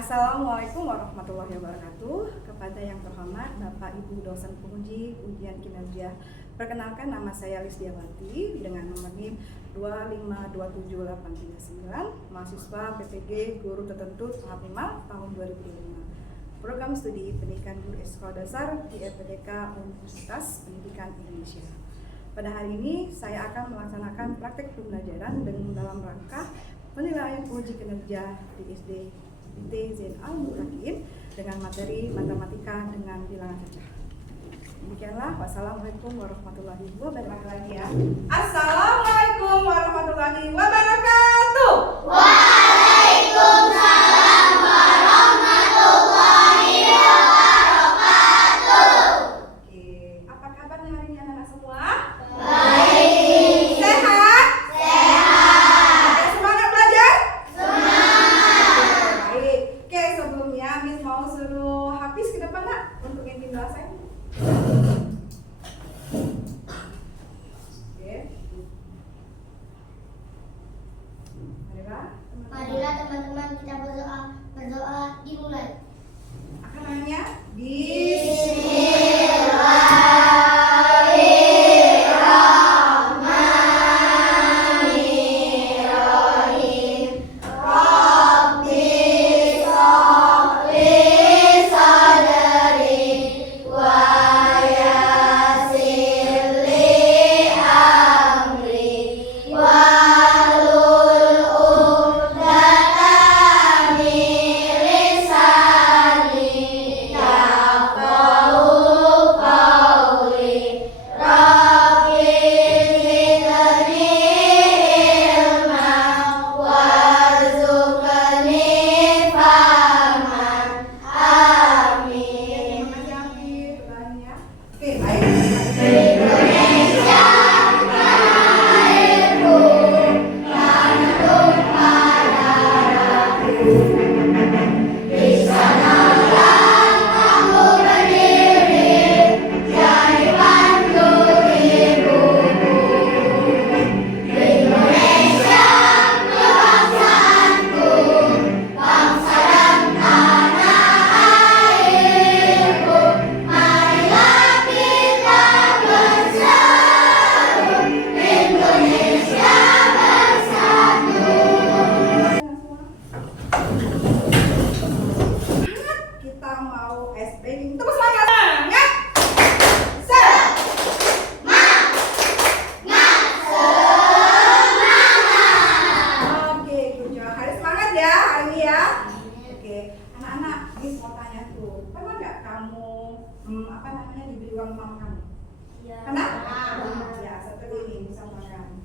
Assalamualaikum warahmatullahi wabarakatuh. Kepada yang terhormat Bapak Ibu dosen penguji ujian kinerja, perkenalkan nama saya Lisdiawati dengan nomor NIM 2527839, mahasiswa PPG Guru Tertentu tahap 5 tahun 2005. Program studi pendidikan guru sekolah dasar di FPDK Universitas Pendidikan Indonesia. Pada hari ini saya akan melaksanakan praktek pembelajaran dalam rangka penilaian uji kinerja di SD Zain Al-Mutakin dengan materi matematika dengan bilangan cacah. Demikianlah, wassalamualaikum warahmatullahi wabarakatuh. Assalamualaikum warahmatullahi wabarakatuh. Waalaikumsalam warahmatullahi wabarakatuh. Oke, apa kabarnya hari ini anak-anak semua? Baik. Sehat? Sehat. Oke, semangat belajar? Semangat. Baik. Oke, sebelumnya Miss mau suruh Hafiz ke depan nak untuk inti bahasa. Marilah teman-teman kita berdoa dimulai. Akan nanya Bismillahirrahmanirrahim. Rabbi sholli sadri wa yassir li amri wahlul 'uqdatam min lisani yafqahu qawli. Rabbi zidni ilman warzuqni fahman. Amin. Terima kasih Hafiz, doanya. Oke, baik. Indonesia airku, tanahku padaku. Di sanalah aku berdiri, jadi bantu ibuku. Indonesia kebangsaanku, bangsa dan tanah airku. Marilah kita bersatu, Indonesia bersatu. Kita mau SPM. Tepuk semangat. Semangat. Oke, good job. Harus semangat ya hari ini ya. Oke, anak-anak, Miss mau tanya tuh, pernah nggak kamu diberi uang mama kamu? Pernah? Ya, seperti ini bisa makan.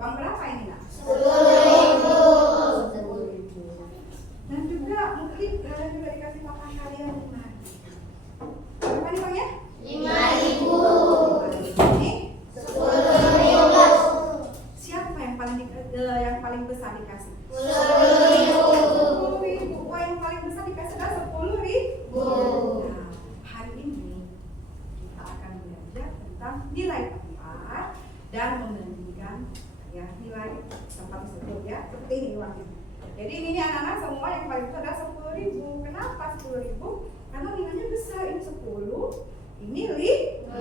Uang berapa ini nak? 10.000. 10.000. Dan juga mungkin juga dikasih makan kalian lima. Berapa nih bang ya? 5.000. Ini 10.000. siapa yang paling besar dikasih? 10.000. 10.000. Wah, yang paling besar dikasih adalah 10.000. Nah, hari ini kita akan belajar tentang nilai tempat dan membandingkan ya nilai tempat tersebut ya. Seperti ini uangnya. Jadi ini nih anak-anak semua yang paling besar adalah 10.000. Kenapa 10.000? Karena nilainya besar, ini 10, ini 5.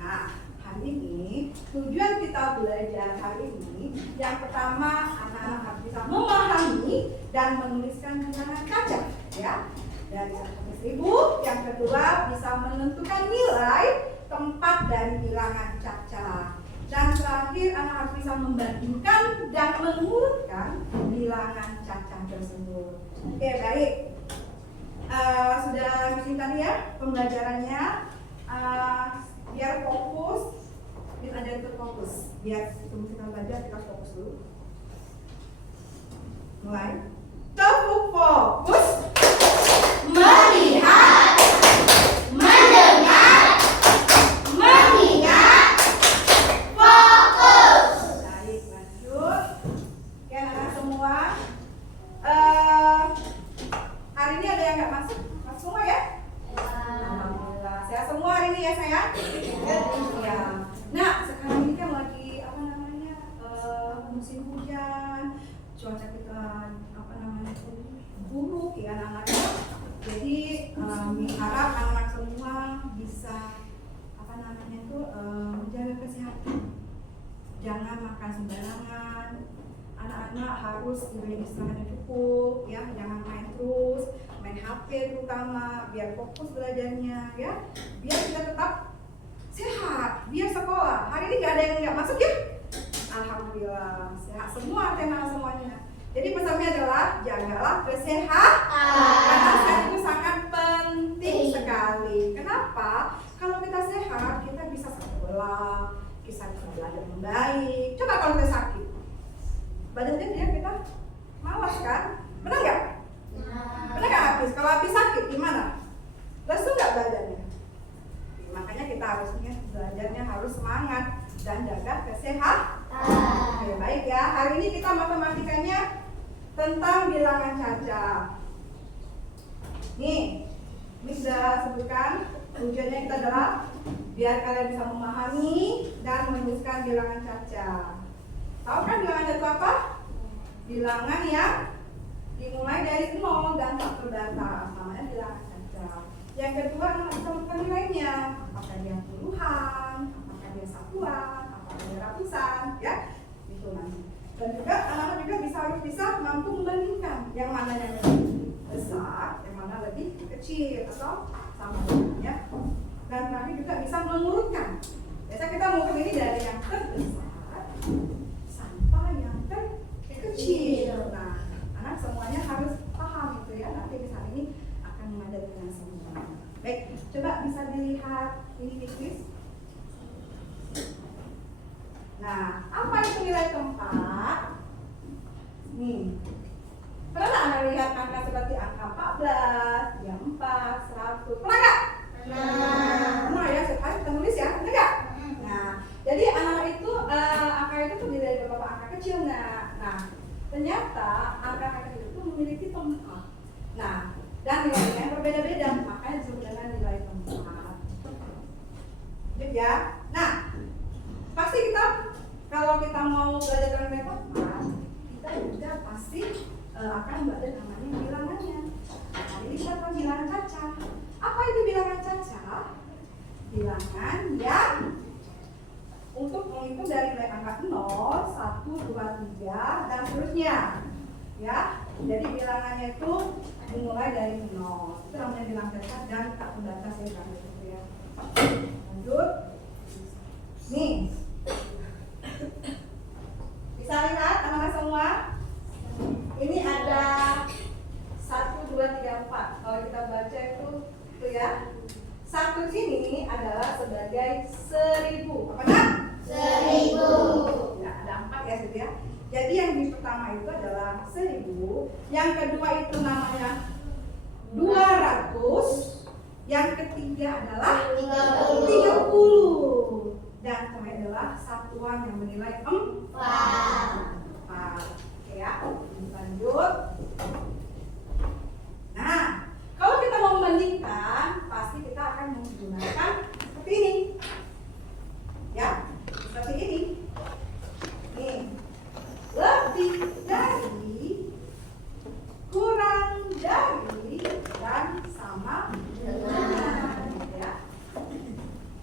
Nah, hari ini tujuan kita belajar hari ini yang pertama anak-anak harus bisa memahami dan menuliskan bilangan kaca ya dari 100.000. Yang kedua bisa menentukan nilai tempat dari bilangan caca. Dan terakhir anak harus bisa membandingkan dan mengurutkan bilangan cacah tersebut. Oke, baik. Sudah disini tadi ya pembelajarannya. Biar fokus, biar ada yang terfokus. Biar sebelum kita belajar kita fokus dulu. Mulai. Fokus. Melihat, mendengar, mengingat, fokus. Baik, lanjut. Oke, anak-anak semua. Hari ini ada yang nggak masuk? Masuk semua ya? Alhamdulillah. Sehat semua hari ini ya sayang? Ya. Nah, sekarang ini kan lagi musim hujan, cuaca kita makan sembarangan. Anak-anak harus diberi istirahat yang cukup, ya, jangan main terus, main HP terutama, biar fokus belajarnya, ya, biar kita tetap sehat, biar sekolah. Hari ini nggak ada yang nggak masuk ya? Alhamdulillah, sehat semua, tenang semuanya. Jadi pesannya adalah jagalah kesehatan, karena sehat itu sangat penting sekali. Kenapa? Kalau kita sehat, kita bisa sekolah, kita bisa belajar dengan baik. Coba kalau kita sakit, badannya dia kita malas kan? Benar nggak? Benar nggak habis? Kalau habis sakit gimana? Lesu nggak badannya? Makanya kita harusnya belajarnya harus semangat dan jaga kesehatan. Oke, baik ya. Hari ini kita matematikanya tentang bilangan caca. Nih, Miss sudah sebutkan tujuannya kita adalah biar kalian bisa memahami dan menuliskan bilangan caca. Tahu kan bilangan caca itu apa? Bilangan yang dimulai dari 0 dan tak terdata, namanya bilangan caca. Yang kedua, anak bisa menentukan nilainya, apakah dia puluhan, apakah dia satuan, apakah dia ratusan, ya, itu nanti. Dan juga anak-anak juga harus bisa mampu membandingkan yang mana yang lebih besar, yang mana lebih kecil atau sama ya. Dan kami juga bisa mengurutkan. Biasa kita mengurut ini dari yang terbesar sampai yang terkecil. Nah, anak semuanya harus paham itu ya. Nanti di saat ini akan mengajarkan semua. Baik, coba bisa dilihat ini please. Nah, apa itu nilai tempat? Nih, pernah nggak Anda lihat angka seperti angka 14, yang 4, 100? Pernah nggak? Pernah ya, sekali kita nulis ya, benar nggak? Nah, jadi anak itu angka itu terdiri dari beberapa angka kecil. Nah, ternyata angka-angka kecil itu memiliki tempat. Nah, dan nilainya berbeda-beda, makanya disebut dengan nilai tempat. Gitu ya. Nah, pasti kita kalau kita mau belajar tentang nilai tempat, kita juga pasti akan belajar namanya bilangannya. Nah, ini kita akan bilangan caca. Apa itu bilangan caca? Bilangan yang untuk menghitung dari nilai angka 0, 1, 2, 3 dan seterusnya. Ya, jadi bilangannya itu dimulai dari 0. Itu namanya bilangan caca dan tak terdata ya. Lanjut. Nih. Bisa lihat anak-anak semua? Ini ada 1, 2, 3, 4. Kalau kita baca itu ya. 1 ini adalah sebagai 1000. Apa kan? 1000. Ya, ada 4 ya gitu ya. Jadi yang di pertama itu adalah 1000, yang kedua itu namanya 200, yang ketiga adalah 30. Dan terakhir adalah satuan yang bernilai 4. Oke ya, lanjut. Nah, kalau kita mau membandingkan, pasti kita akan menggunakan seperti ini. Ya, seperti ini. Nih, lebih dari, kurang dari, dan sama dengan. Ya.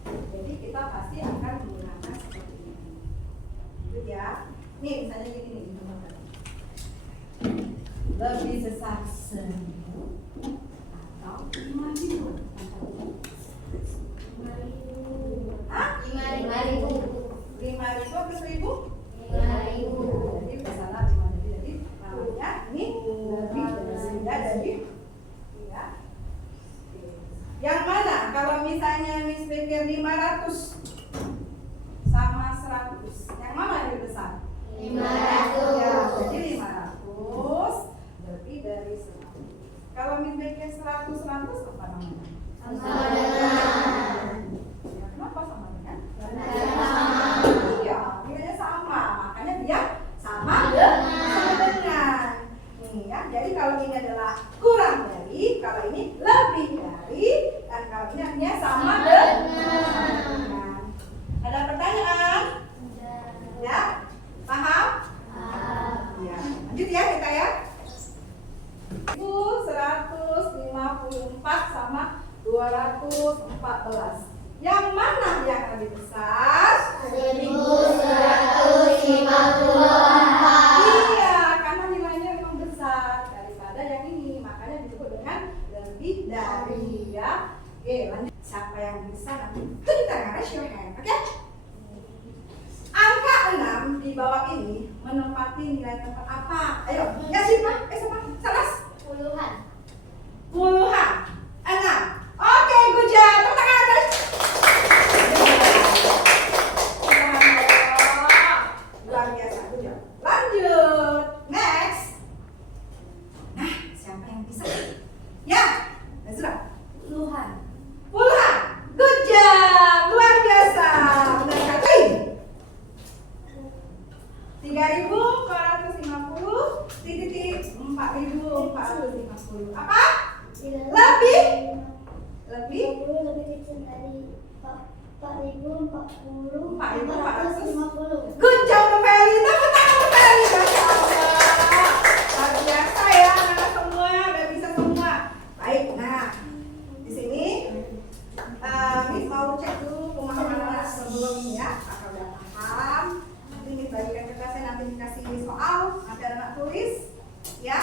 Jadi kita pasti akan menggunakan seperti ini. Gitu ya. Nih, misalnya gini nih. Lebih besar 1000 atau 5000. 5000. Hah? 5000 atau 1000? 5000. Jadi salah cuma jadi namanya ini lebih dari ya. Yang mana? Kalau misalnya Miss pikir 500 sama 100, yang mana yang lebih besar? 500. Ya, jadi 500 lebih dari 100. Kalau Miss pikir 100 apa namanya? Sama dengan. Ya, kenapa sama dengan? Sama. Iya, nilainya sama, makanya dia sama Dengan. dengan. Nih ya, jadi kalau ini adalah kurang dari, kalau ini lebih dari, dan kalau ini artinya sama dengan. Ada pertanyaan? Ya, paham? Ya, lanjut ya kita ya. 154 sama 214. Yang mana yang lebih besar? 1150. daripada yang ini, makanya disebut dengan lebih dari ya. Oke, lanjut. Siapa yang bisa nanti tunjukkan, raise your hand, oke? Angka 6 di bawah ini menempati nilai tempat apa? Ayo, ya siapa? Siapa? Salas? Puluhan. Puluhan. 6. Oke, good job. Tepuk tangan, guys. Luar biasa, good job. Lanjut. Next. Nah, siapa yang bisa? Ya, sudah. Puluhan. Puluhan. Good job. Luar biasa. Benar sekali. 3.450 titik 4.450. Apa? Lebih? Lebih? Lebih kecil dari 4.040. 4.450. Good job, Feli. Tepuk tangan, Feli. Masya Allah. Luar biasa ya, anak semua. Udah bisa semua. Baik, nah. Di sini, Miss mau cek dulu pemahaman anak sebelum ini ya. Apakah udah paham? Nanti Miss bagikan ke kelasnya, nanti dikasih soal. Nanti anak tulis. Ya.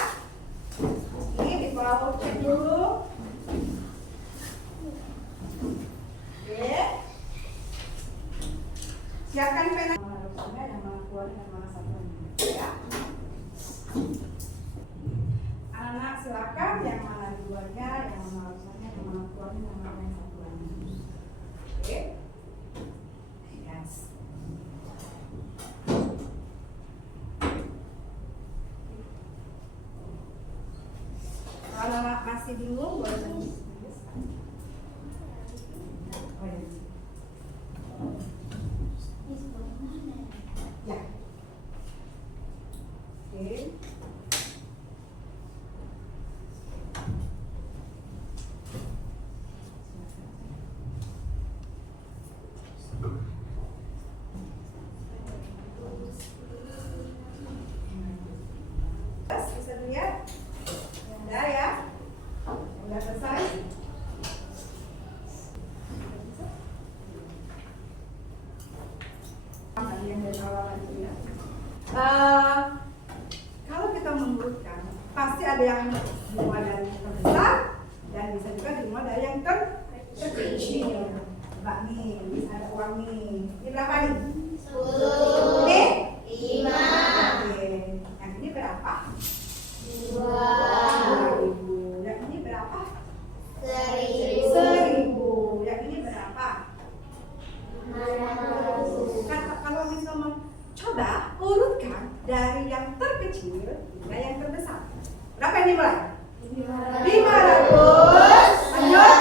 Ini Miss mau cek dulu. Oke. Siapkan pena. Mana rumusnya, yang mana keluarnya, dan mana satuannya. Ya. Anak silakan yang mana duluannya, yang mana rumusnya, yang mana keluarnya, yang mana yang satuannya. Oke. Yes. Kalau anak masih bingung, boleh tulis. Oh, iya. Ya. Oke. Bisa dilihat? Udah ya? Udah selesai? Yang dari awal tadi ya. Kalau kita mengurutkan, pasti ada yang dimulai dari yang terbesar dan bisa juga dimulai dari yang terkecil. Mbak nih, bisa ada uang nih. Ini berapa nih? 10. Ini? 5. Oke. Yang ini berapa? 2. 2.000. Yang ini berapa? 1.000. 1.000. Yang ini berapa? 500. Kalau Miss ngomong, coba urutkan dari yang terkecil hingga yang terbesar. Berapa yang dimulai? 500. Lanjut.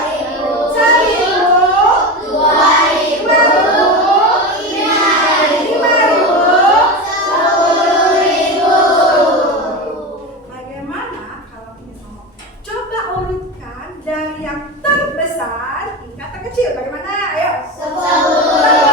1.000. 2.000. 5.000. Bagaimana kalau Miss ngomong, coba urutkan dari yang terbesar hingga terkecil. Bagaimana? Ayo. 10.000.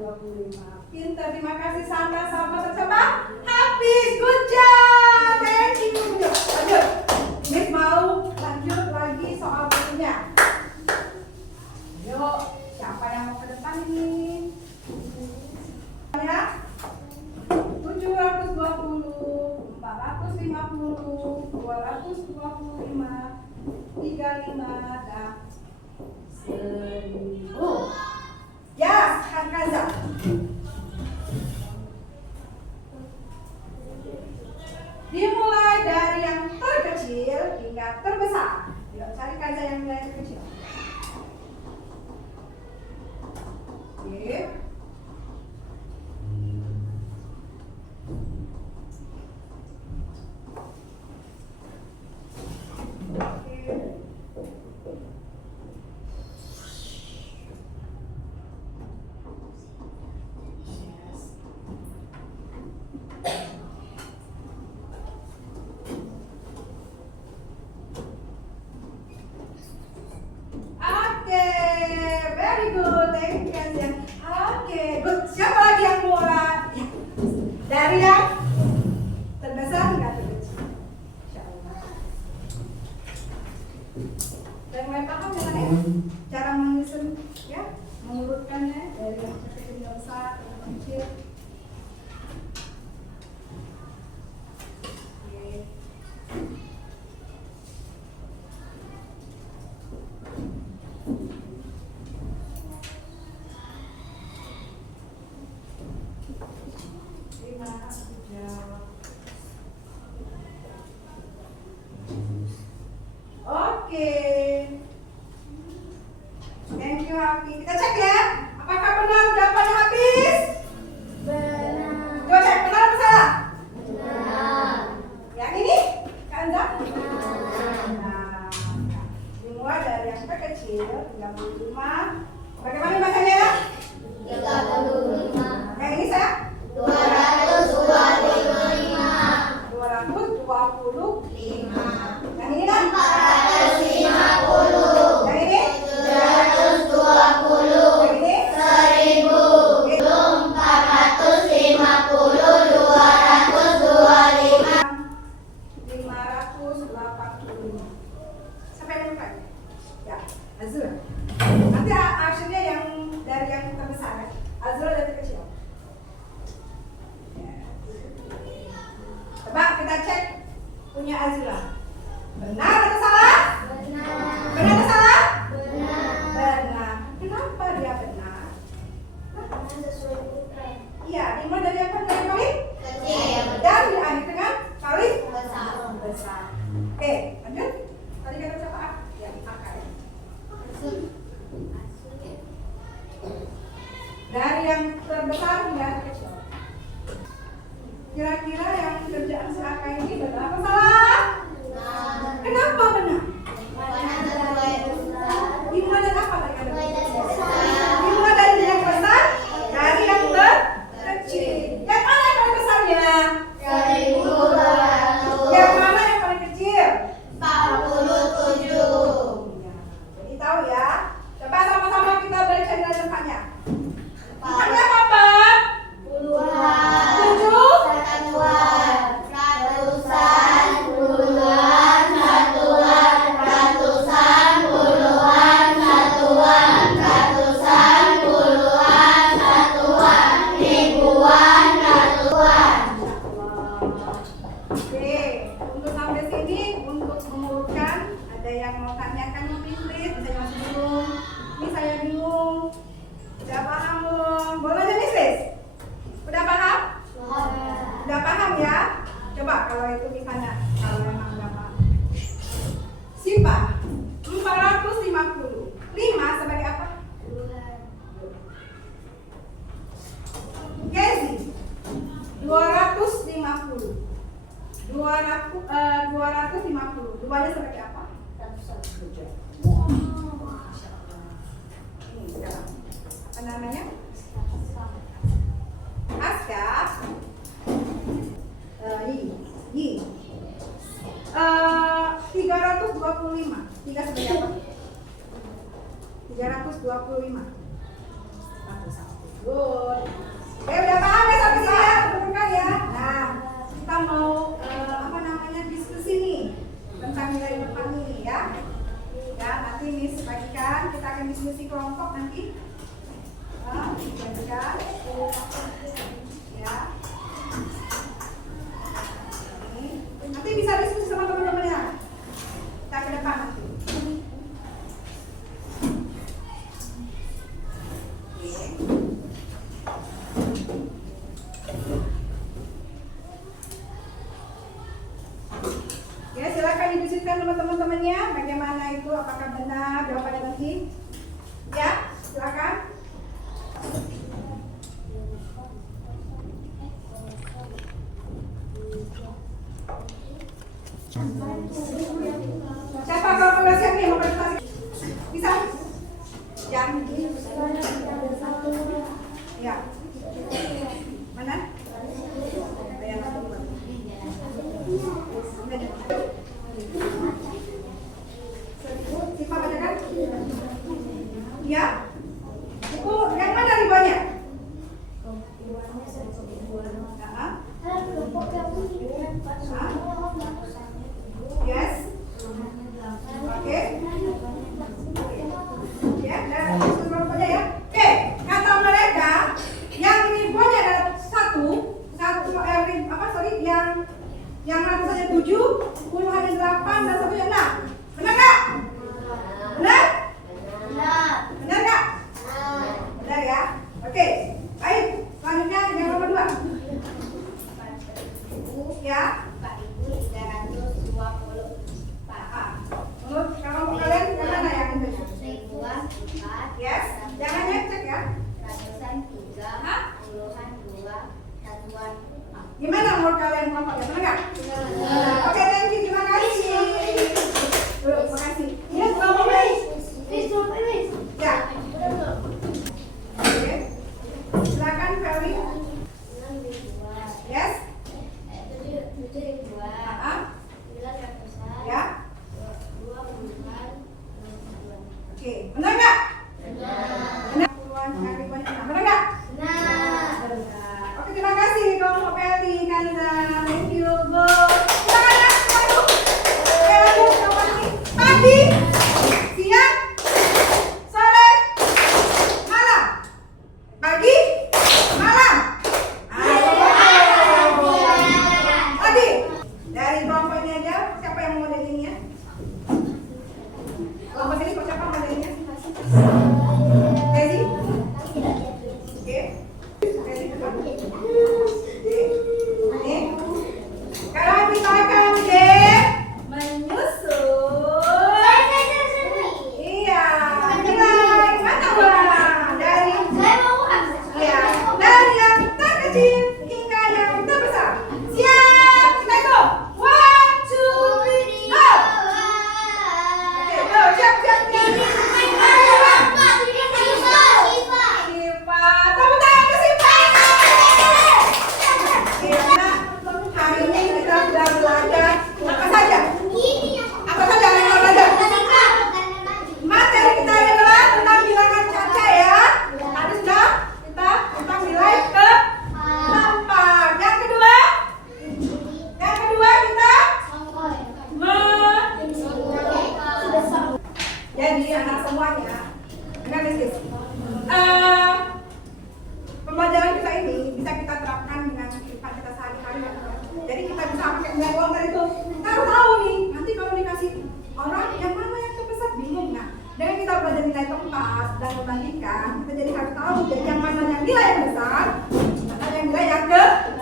25. Pintar, terima kasih Sandra, sahabat siapa? Habis, good job. Thank you. Lanjut. Miss mau lanjut lagi soal berikutnya. Yuk, siapa yang mau ke depan ini? Ya. 720, 450, 225, 35 dan 1000. Yes, Kanza. Dimulai dari yang terkecil hingga terbesar. Yuk, cari Kanza yang nilai terkecil. Oke. Oke, very good. Thank you, Kasian. Oke, good. Siapa lagi yang mulai? Ya. Dari yang terbesar nggak terkecil? Insya Allah. Dan mulai paham ya, Teh? Cara menyusun, ya, mengurutkannya dari yang kecil ke besar, ke yang kecil. Oke. Oke. Thank you, Happy. Kita cek ya. Apakah benar jawabannya habis? Benar. Coba cek, benar atau salah? Benar. Yang ini? Kanza? Benar. Nah, dimulai dari yang terkecil, 35. Bagaimana bacanya ya? 35. Yang ini saya? 225. 225. 5. Yang ini kan? 450. Yang ini? 720. Yang ini? 1000. 450. 225. 585. Sampai lupa ya? Azura. Nanti actionnya yang dari yang terbesar ya. Azura dari kecil. Coba kita cek punya Azura. Benar atau salah? Benar. Benar atau salah? Benar. Benar. Kenapa dia benar? Sesuai ukuran. Iya, dimulai dari apa? Dari paling Kecil. dan diakhiri dengan paling Besar. besar. Oke, lanjut. Tadi kata siapa? Ya, pakai. Dari yang terbesar hingga terkecil. Kira-kira yang kerjaan si Aka ini benar apa salah? Benar. Kenapa benar? Mana sesuai ukuran. Dimulai dari apa tadi kata? Mulai dari besar. Dimulai dari yang besar, dari yang terkecil. Yang mana yang paling besarnya? 1200. Yang mana yang paling kecil? 47. Jadi tahu ya. Coba sama-sama kita baca nilai depannya. Depannya 4. apa? Puluhan. 7. Satuan. Ratusan. Puluhan. Satuan. Ratusan. Puluhan. Satuan. Ratusan. Puluhan. Satuan. Ribuan. Ratusan. Oke, untuk sampai sini untuk mengurutkan ada yang mau tanyakan lebih please, ada yang masih bingung. Ini saya bingung. Udah paham belum? Boleh aja nih sis? Udah paham? Udah paham ya? Coba kalau itu misalnya kalau memang udah paham. Sipa 450. 5 sebagai apa? Gezi 250. 250. Duanya sebagai apa? Wow, Masya Allah. Ini sekarang apa namanya? Aska. Yi. 325. 3 sebagai apa? 325. Good. Oke, udah paham ya sampai sini ya, teman-teman ya. Nah, kita mau apa namanya diskusi nih tentang nilai depan ini ya. Ya, nanti Miss bagikan, kita akan diskusi kelompok nanti. Bagikan. Ya. Ini. Nanti bisa diskusi sama teman-teman ya. Kita ke depan nanti. Siapa kalau boleh siap nih mau presentasi? Bisa? Ya. Ya. Mana? Siapa bacakan? Ya. Buku yang mana ribuannya? Yes. Oke. Ya, ya. Oke, kata mereka yang ribuannya adalah yang ratusannya 7, puluhannya 8 dan satunya 6. Benar nggak? Benar? Benar nggak? Benar ya. Oke, baik. Selanjutnya yang nomor 2. Ya. Menurut kalau kalian yang mana yang benar? Yes. Jangan cek ya. Gimana menurut kalian kelompoknya? Benar nggak? Oke, thank you. Terima kasih. Terima kasih. Ya, kelompoknya. Ya. Oke. Silakan Feli. Yes. Ya. Oke, benar nggak? Benar. Puluhan kali banyak. Benar nggak? Oke, terima kasih kelompok Feli, Kanda. Thank you, Bu. Silakan ya, aduh. Oke, lanjut kelompok ini. Pagi, siang, sore, malam. Pagi, malam. Pagi. Dari kelompok ini aja, siapa yang mau modelinnya? Kelompok ini kok siapa modelinnya? Desi? Oke. Desi, coba. Nih. Sekarang kita akan menyusun. Iya. Nilai mana Bang? Dari ya, dari yang terkecil hingga yang terbesar. Siap, kita hitung. 1, 2, 3, go. Oke, go. Siap. Siapa? Tepuk tangan ke Siapa. Hari ini kita sudah belajar apa saja? Apa saja yang kita belajar? Materi kita adalah tentang bilangan caca ya. Tadi sudah kita tentang nilai ke 4. Yang kedua kita jadi anak semuanya dengar nih. Pembelajaran kita ini bisa kita terapkan dengan kehidupan kita sehari-hari. Jadi kita bisa pakai nilai uang dari itu. Kita harus tahu nih, nanti kalau dikasih orang yang mana yang terbesar bingung. Nah, dengan kita belajar nilai tempat dan membandingkan, kita jadi harus tahu jadi yang mana yang nilai yang besar, mana yang nilai yang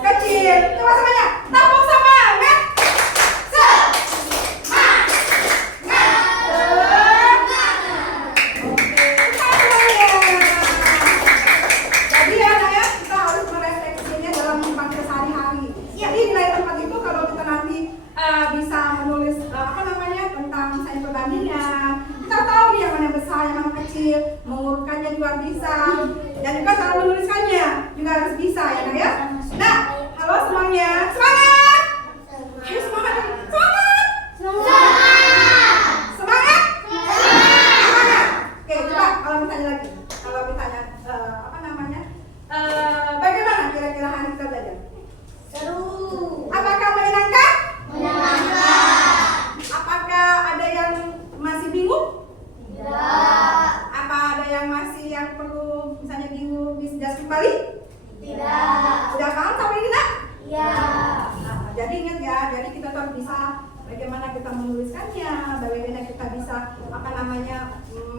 kecil. Coba semuanya, tepuk semangat. Jadi ya, kita harus merefleksinya dalam kehidupan kita sehari-hari. Jadi nilai tempat itu kalau kita nanti bisa menulis tentang misalnya perbandingan, kita tahu nih yang mana besar, yang mana kecil, mengurutkannya juga bisa, dan juga cara menuliskannya juga harus bisa ya. Nah, halo semuanya, semangat! Ayo semangat! Semangat! Oke, coba kalau ditanya lagi, bagaimana kira-kira hari kita belajar? Seru. Apakah menyenangkan? Menyenangkan. Apakah ada yang masih bingung? Tidak. Apa ada yang perlu misalnya bingung dijelaskan kembali? Tidak. Sudah paham sampai ini nak? Iya. Nah, jadi ingat ya, jadi kita harus bisa bagaimana kita menuliskannya, bagaimana kita bisa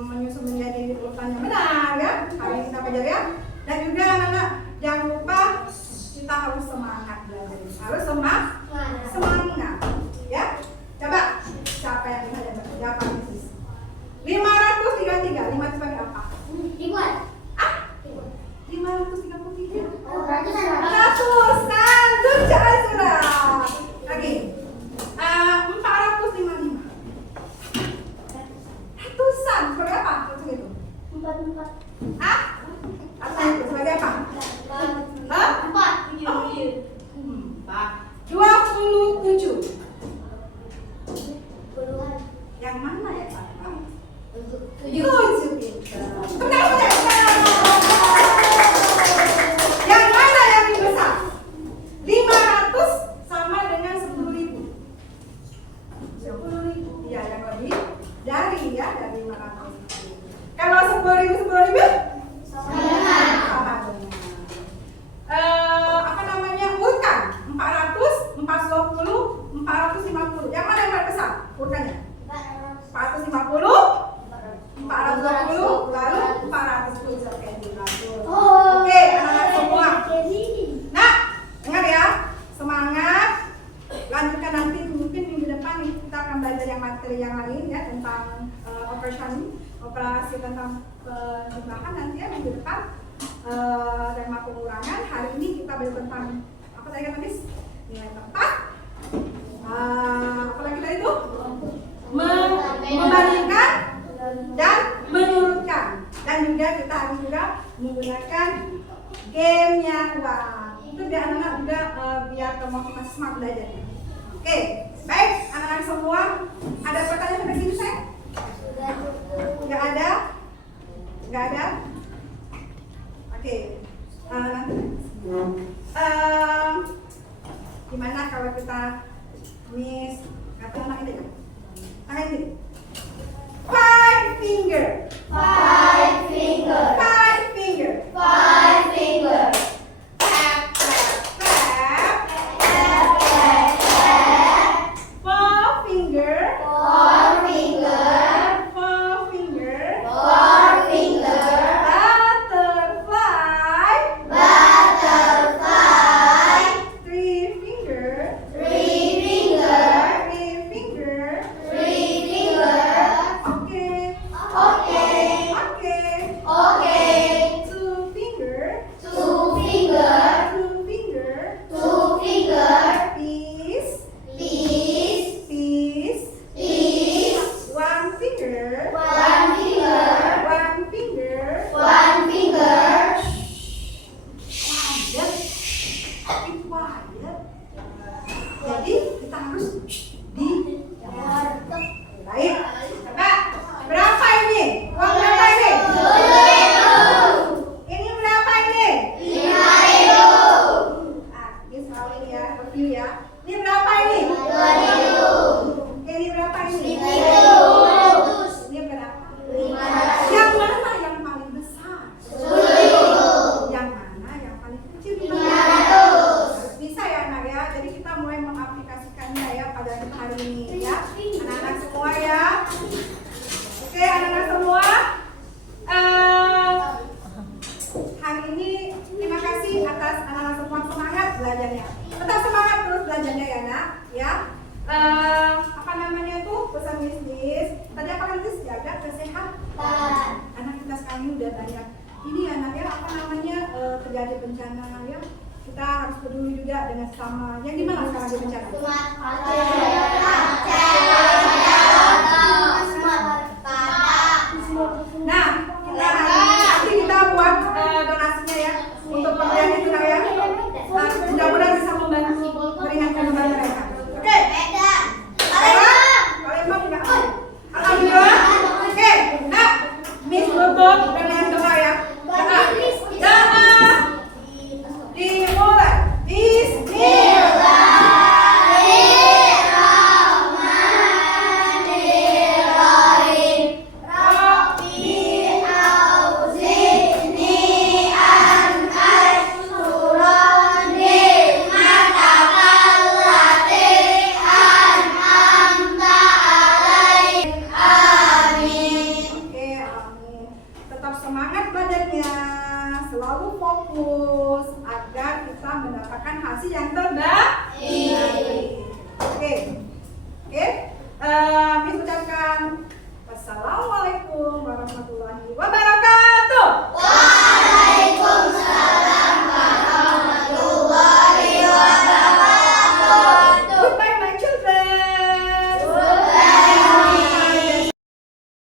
menyusun menjadi urutan yang benar ya. Hari ini kita belajar ya. Dan juga anak-anak jangan lupa kita harus semangat belajar. Harus semangat ya. Coba siapa yang bisa jawab? 533. 5 itu sebagai apa? Ribuan. 533. Ratusan. Ratusan. Tujuh sudah. Lagi. 4 tema pengurangan. Hari ini kita belajar tentang apa tadi kata Miss? Nilai tempat. Apa lagi tadi itu? Membandingkan dan menurutkan. Dan juga kita harus juga menggunakan game yang itu biar anak-anak juga biar masih semangat belajarnya. Oke, baik anak-anak semua. Ada pertanyaan sampai sini saya? Nggak ada? Nggak ada? Oke. Gimana kalau kita Miss kata anak ini kan? Tangan ini. Five finger. Five finger. Five finger. Five finger. Clap, clap, clap. Clap, clap, clap. Four finger. Four finger. Four finger. Four finger. Butterfly. Butterfly. Three finger. Three finger. Three finger. Three finger. Okay. Okay. Okay. Okay. Two finger. Two finger. Two finger. Two finger. Peace. Peace. Peace. Peace. One finger. One finger. One finger. One finger. Quiet. Keep quiet. Jadi kita harus di baik. Coba berapa ini? Uang berapa ini? Ini berapa ini? Ini soal ini ya, review ya. Ini berapa ini? Ini berapa ini? Ini berapa? Yang mana yang paling besar? Yang mana yang paling kecil? Harus bisa ya anak ya. Jadi kita mulai mengaplikasikannya ya pada hari ini ya. Anak-anak semua ya. Oke anak-anak semua. Hari ini terima kasih atas anak-anak semua semangat belajarnya. Tetap semangat terus belajarnya ya nak. Ya. Apa namanya tuh pesan Miss? Tadi apa kan Miss? Jaga kesehatan. Anak kita sekarang ini udah banyak. Ini anak ya apa namanya terjadi bencana ya. Kita harus peduli juga dengan sesama. Yang gimana sekarang ada bencana? Nah, nanti kita buat donasinya ya untuk pemberian itu ya. Mudah-mudahan bisa membantu meringankan beban mereka. Oke. Palembang juga. Alhamdulillah. Oke. Nah, Miss tutup dengan doa ya. Doa. Dimulai. Oke, amin. Tetap semangat belajarnya, selalu fokus agar kita mendapatkan hasil yang terbaik.